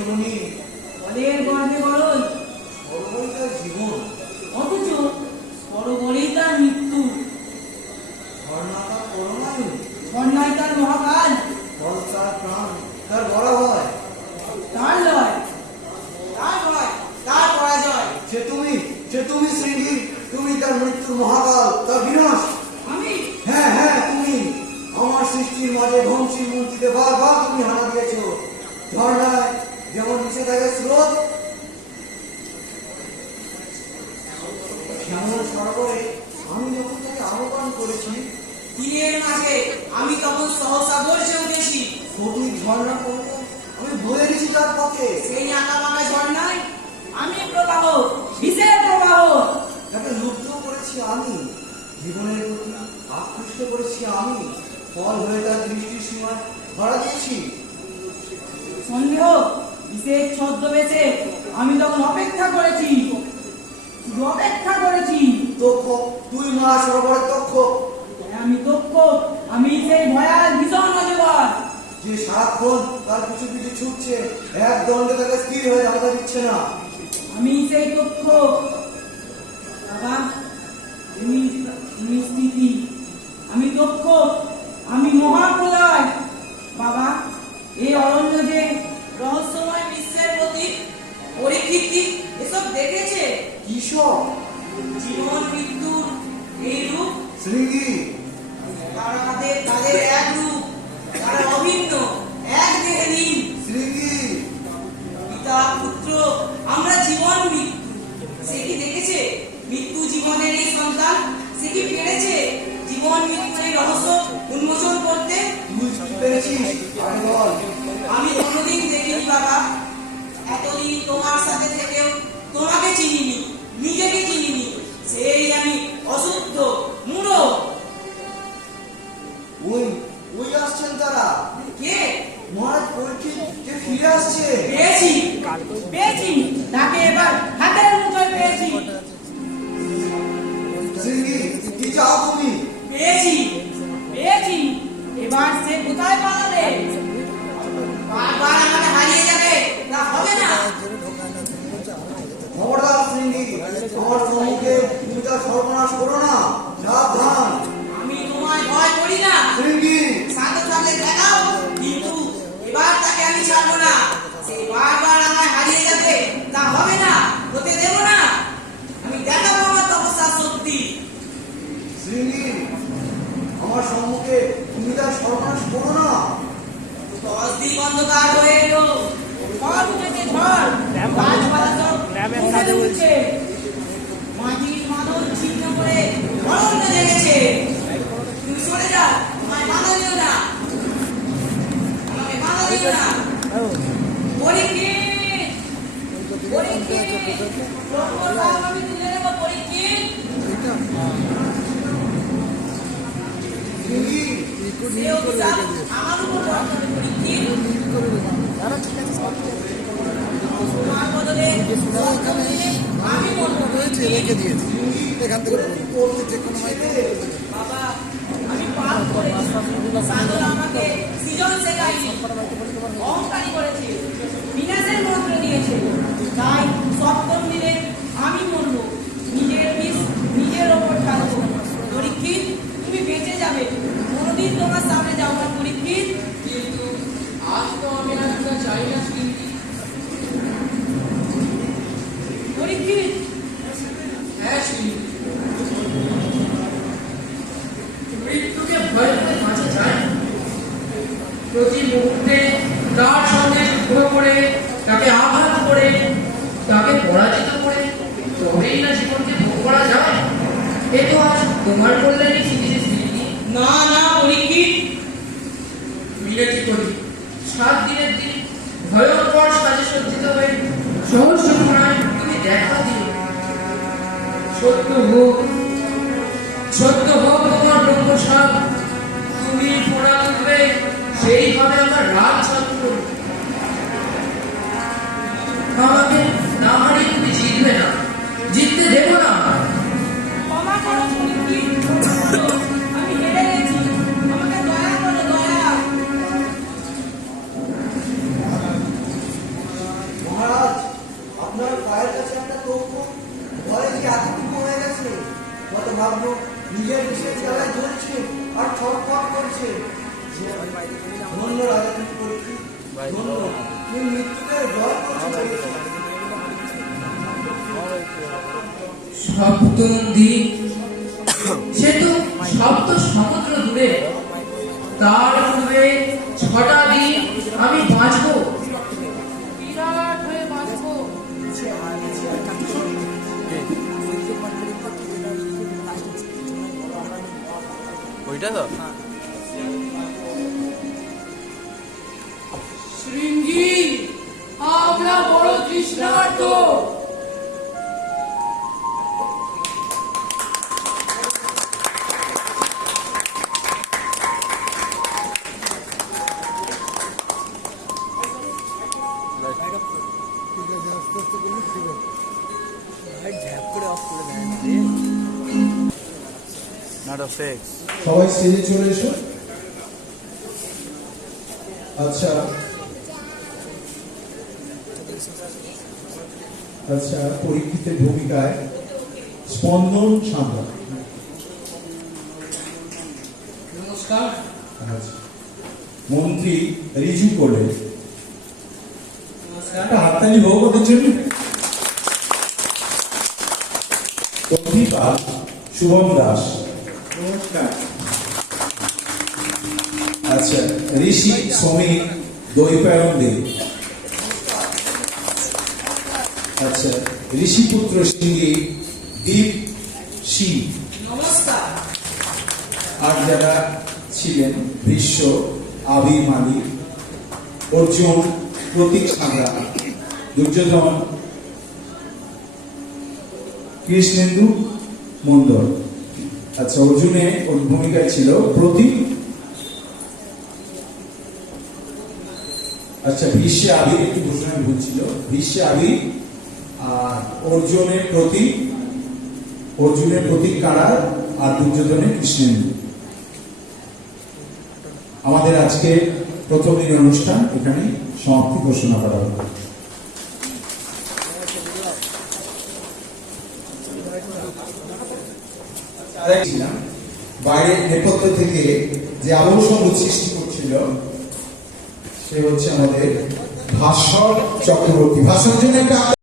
জননী বলের গর্ভে গরল সর্বই তার জীবন। অথচ বড় তার মৃত্যু। ঝর্ণা তার করোনায়ু বন্যায় তার মহাকাল। ফল তার প্রাণ তার বড় হয় তার লয়। তার ভয় তার পরাজয়। সে তুমি সে তুমি শ্রীহী তুমি তার মৃত্যুর মহাকাল তার বিনাশ। আমি? হ্যাঁ হ্যাঁ তুমি। আমার সৃষ্টির মাঝে ধ্বংসী মূর্তিতে বারবার তুমি হানা দিয়েছ ঝর্ণায় থাকে স্রোত শ্যামল সরোবরে? আমি যখন তাকে আহ্বান করেছি তীরের মাঝে আমি তখন সহসা বলছে উঠেছি সঠিক ঝর্ণা করতে আমি বয়ে গেছি তার পথে সেই আঁকা বাঁকা ঝর্ণায় আমি প্রবাহ বিষের প্রবাহ। তাকে লুপ্ত করেছি আমি জীবনের প্রতি আকৃষ্ট করেছি আমি ফল হয়ে তার দৃষ্টির সীমায় ধরা দিয়েছি। সন্দেহ? ছদ্মবেশে আমি তখন অপেক্ষা করেছি। শুধু অপেক্ষা করেছি। তক্ষ তুই মা সরোবরের তক্ষ আমি দক্ষ আমি সেই ভয়াল ভীষণ যে সারাক্ষণ তার পিছু পিছু ছুটছে এক দণ্ডে তাকে স্থির হয়ে দাঁড়াতে দিচ্ছে না। আমি সেই তথ্য বাবা স্থিতি। আমি দক্ষ আমি মহাপ্রলয়। কি পেরেছিস আরে বল। আমি কোনোদিন দেখিনি বাবা। এতদিন তোমার সাথে থেকেও তোমাকে চিনিনি নিজেকে চিনিনি। সেই আমি অশুদ্ধ মূঢ় ওই ওই আসছেন তারা। কে? মহারাজ পরীক্ষিত যে ফিরে আসছে। পেয়েছি পেয়েছি। তাকে এবার হাতের মুঠোয় পেয়েছি। শৃঙ্গি কি চাও তুমি? পেয়েছি। আমার সম্মুখে তুমি তার সর্বনাশ করো না। সাবধান। আমি তোমায় ভয় করি না। শৃঙ্গি সাথে সাথে দেখাও। কিন্তু এবার তাকে আমি ছাড়বো না। সে বারবার আমায় হারিয়ে যাবে। তা হবে না। হতে দেব না। আমি দেখাবো আমার তপস্যার শক্তি। শৃঙ্গি আমার সম্মুখে তুমি তার সর্বনাশ করো না। দশ দিন অন্ধকার হয়ে এলো। ঝড় উঠেছে ঝড় গাছপালা সব উঠে ছিন্ন করে অরণ্য জেগেছে তুমি সরে যাও আমায় বাধা দিও না। আমাকে বাধা দিও না। পরীক্ষিত পরীক্ষিত প্রভুর ভাব আমি তুলে নেব পরীক্ষিত শৃঙ্গি সে অভিশাপ আমার উপর পরীক্ষিত তোমার বদলে আমি বলব রয়েছে রেখে দিয়েছি এখান থেকে যে কোনো মাইকে বাবা আমি পাপ করেছি সাধন আমাকে সৃজন শেখায়নি অহংকারী করেছে বিনাশের মন্ত্র দিয়েছে তাই সপ্তম দিনে আমি মরব নিজের বিষ নিজের ওপর ঢালবো পরীক্ষিত তুমি বেঁচে যাবে কোনোদিন তোমার সামনে যাব না পরীক্ষিত কিন্তু আজ তো আমি আর একটা চাই না কিন্তু পরীক্ষিত হ্যাঁ শিল্পী মৃত্যুকে ভয় করে বাঁচা যায় না। প্রতি মুহূর্তে তার সঙ্গে যুদ্ধ করে তাকে আঘাত করে তাকে পরাজিত করে তবেই না জীবনকে ভোগ করা যায়। এ তো আজ তোমার কল্যাণে না না পরীক্ষিত। মিনতি করি? সাত দিনের দিন ভয়ঙ্কর সাজে সজ্জিত হয়ে সহস্র তুমি দেখা দিও সত্য হোক সত্য সেইভাবে আমরা রাগ ছাড়তে করব আমাকে না মানে তুমি জিতবে না জিততে দেবো না নিজের বিশেষ জ্বালায় ধরছে আর ছটফট করছে। ধন্য তুমি মৃত্যুকে জয় করতে চলেছো সপ্তনন্দী সে তো সপ্ত সমুদ্র দূরে তার পূর্বে ছটা দিন আমি বাঁচবো। ওইটা তো? ফেক্স সবাই স্টেজে চলে এসো। আচ্ছা। পরীক্ষিতের ভূমিকায় স্পন্দন সামলা। নমস্কার। আচ্ছা মন্ত্রী রিজু একটা হাততালি জন্য। প্রদীপা শুভম দাস। নমস্কার। আচ্ছা ঋষি শ্রমিক দৈপায়ন দেব আচ্ছা ঋষিপুত্র সিংহী দীপ সিং। আর যারা ছিলেন ভীষ্ম আবির অর্জুন প্রতীক সাঁতরা দুর্যোধন কৃষ্ণেন্দু মন্ডল আচ্ছা অর্জুনে ওর ভূমিকায় ছিল প্রতীক। আচ্ছা বিশ্বে আবির একটু ঘোষণা ভুল ছিল। ভীষ্মে আবির আর অর্জুনের প্রতীক অর্জুনের প্রতীক কারার আর দুর্যোধনের কৃষ্ণেন্দু আমাদের আজকে প্রথম দিনের অনুষ্ঠান এখানে সমাপ্তি ঘোষণা করা তারাই বাইরের নেপথ্য থেকে যে আবহ সৃষ্টি করছিল, সে হচ্ছে আমাদের ভাস্বর চক্রবর্তী। ভাস্বর জন্য একটা